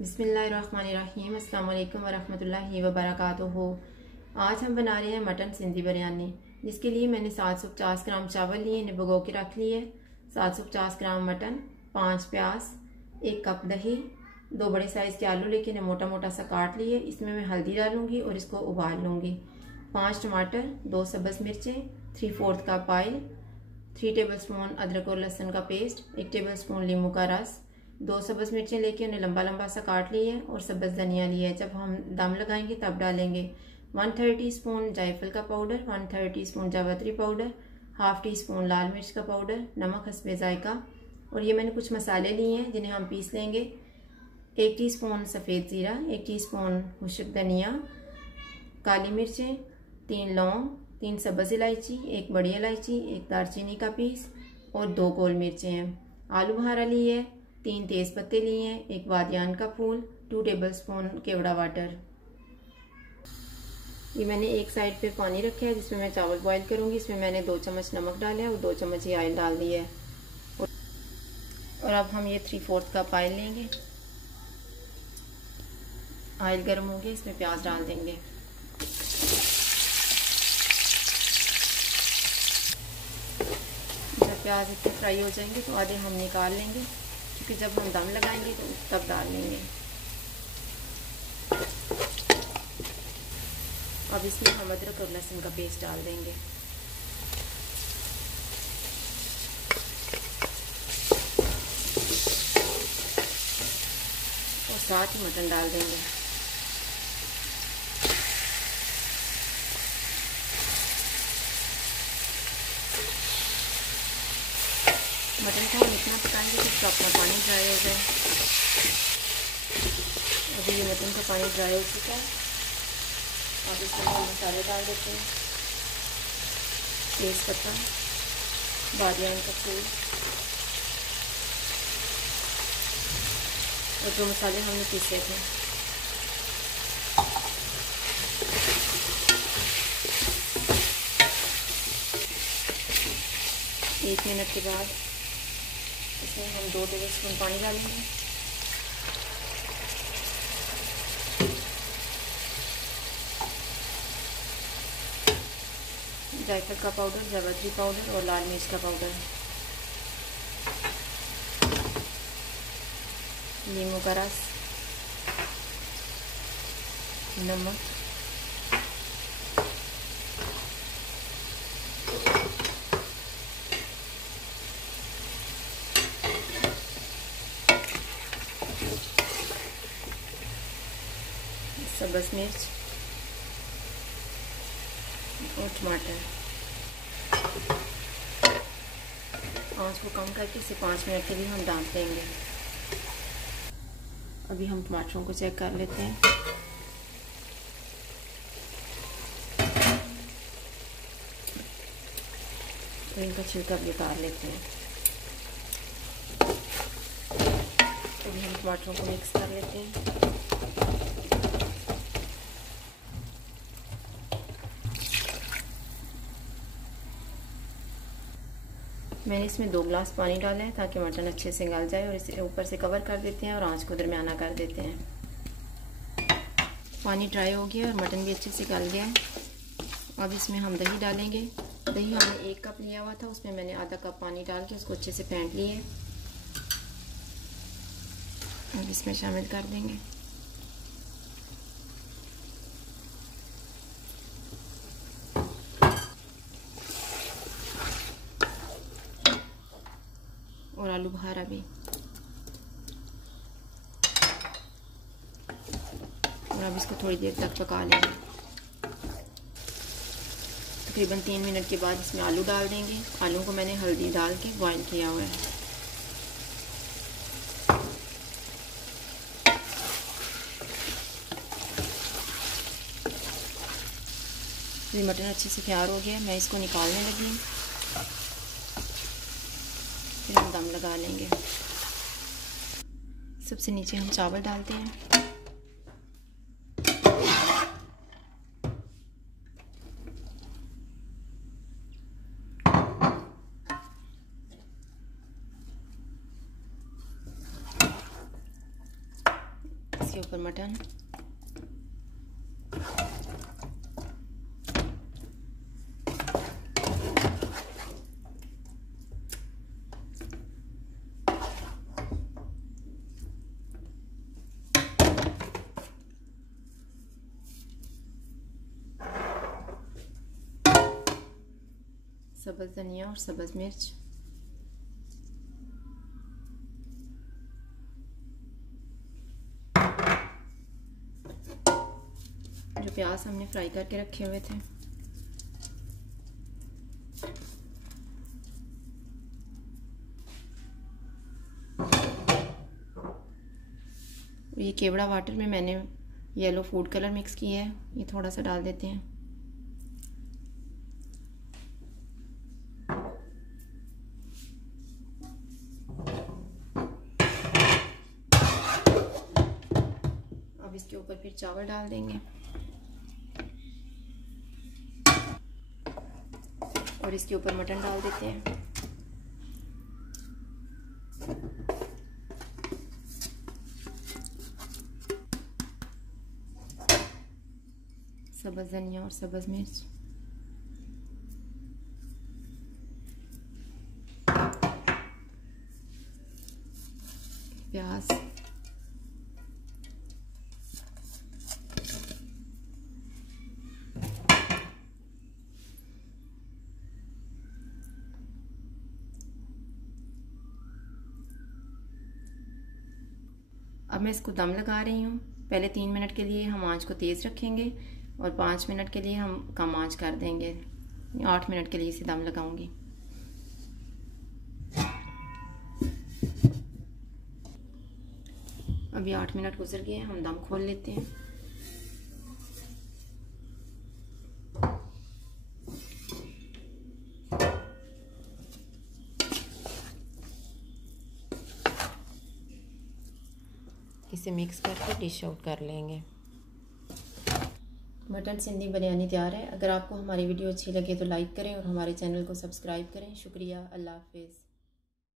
बिस्मिल्लाहिर्रहमानिर्रहीम अस्सलाम वालेकुम वरहमतुल्लाहि वबरकातुहू। आज हम बना रहे हैं मटन सिंधी बिरयानी, जिसके लिए मैंने 750 ग्राम चावल लिए, इन्हें भिगो के रख लिए। 750 ग्राम मटन, 5 प्याज, 1 कप दही, 2 बड़े साइज़ के आलू लेके इन्हें मोटा मोटा सा काट लिए। इसमें मैं हल्दी डालूंगी और इसको उबाल लूँगी। 5 टमाटर, 2 सब्ज़ मिर्चें, 3/4 कप ऑयल, 3 टेबलस्पून अदरक और लहसुन का पेस्ट, 1 टेबलस्पून नींबू का रस, 2 सब्ज़ मिर्चें लेके उन्हें लंबा लंबा सा काट लिए और सब्ज़ धनिया लिया है। जब हम दम लगाएंगे तब डालेंगे 1/3 टीस्पून जायफल का पाउडर, 1/3 टीस्पून जावित्री पाउडर, 1/2 टीस्पून लाल मिर्च का पाउडर, नमक हस्बे जायका। और ये मैंने कुछ मसाले लिए हैं जिन्हें हम पीस लेंगे। 1 टीस्पून सफ़ेद ज़ीरा, 1 टीस्पून खुश्क धनिया, काली मिर्चें, 3 लौंग, 3 सब्ज़ इलायची, 1 बड़ी इलायची, 1 दालचीनी का पीस और 2 गोल मिर्चें हैं। आलू बुखारा लिए है, 3 तेज़ पत्ते लिए हैं, 1 बादियान का फूल, 2 टेबलस्पून केवड़ा वाटर। ये मैंने एक साइड पे पानी रखा है जिसमें मैं चावल बॉईल करूंगी। इसमें मैंने 2 चम्मच नमक डाला है और 2 चम्मच ही ऑयल डाल दिया है। और अब हम ये 3/4 कप ऑयल लेंगे। ऑयल गर्म हो गया, इसमें प्याज डाल देंगे। जब प्याज इतने फ्राई हो जाएंगे तो आधे हम निकाल लेंगे, क्योंकि जब हम दम लगाएंगे तो तब डाल लेंगे। अब इसमें हम अदरक और लहसुन का पेस्ट डाल देंगे और साथ ही मटन डाल देंगे। मटन को हम इतना पकाएंगे कि इसका अपना पानी ड्राई हो जाए। अभी ये मटन का पानी ड्राई हो चुका है। अब इसमें हम मसाले डाल देते हैं। तेज पत्ता, बादियान का फूल और जो मसाले हमने पीसे थे। 1 मिनट के बाद इसमें हम 2 टेबलस्पून पानी डालेंगे। जायफल का पाउडर, जावित्री पाउडर और लाल मिर्च का पाउडर, नींबू का रस, नमक, सब्ज़ मिर्च और टमाटर। आंच को कम करके इसे 5 मिनट के लिए हम ढाँप देंगे। अभी हम टमाटरों को चेक कर लेते हैं। तो इनका छिलका भी उतार लेते हैं। अभी हम टमाटरों को मिक्स कर लेते हैं। मैंने इसमें 2 गिलास पानी डाला है ताकि मटन अच्छे से गल जाए। और इसे ऊपर से कवर कर देते हैं और आंच को दरमियाना कर देते हैं। पानी ड्राई हो गया और मटन भी अच्छे से गल गया है। अब इसमें हम दही डालेंगे। दही हमने 1 कप लिया हुआ था, उसमें मैंने आधा कप पानी डाल के उसको अच्छे से फेंट लिए। अब इसमें शामिल कर देंगे। और आलू बुखारा भी। और अब इसको थोड़ी देर तक पका लेंगे। तकरीबन 3 मिनट के बाद इसमें आलू डाल देंगे। आलू को मैंने हल्दी डाल के बॉईल किया हुआ है। ये मटन अच्छे से तैयार हो गया, मैं इसको निकालने लगी हूँ। फिर हम दम लगा लेंगे। सबसे नीचे हम चावल डालते हैं। इसके ऊपर मटन, सब्ज़ धनिया और सब्ज़ मिर्च, जो प्याज हमने फ्राई करके रखे हुए थे, ये केवड़ा वाटर में मैंने येलो फूड कलर मिक्स किया है, ये थोड़ा सा डाल देते हैं। अब इसके ऊपर फिर चावल डाल देंगे और इसके ऊपर मटन डाल देते हैं। सब्ज़ धनिया और सब्ज़ मिर्च, प्याज, अब मैं इसको दम लगा रही हूँ। पहले 3 मिनट के लिए हम आंच को तेज़ रखेंगे और 5 मिनट के लिए हम कम आंच कर देंगे। 8 मिनट के लिए इसे दम लगाऊंगी। अभी 8 मिनट गुजर गए, हम दम खोल लेते हैं। इसे मिक्स करके डिश आउट कर लेंगे। मटन सिंधी बिरयानी तैयार है। अगर आपको हमारी वीडियो अच्छी लगे तो लाइक करें और हमारे चैनल को सब्सक्राइब करें। शुक्रिया। अल्लाह हाफिज़।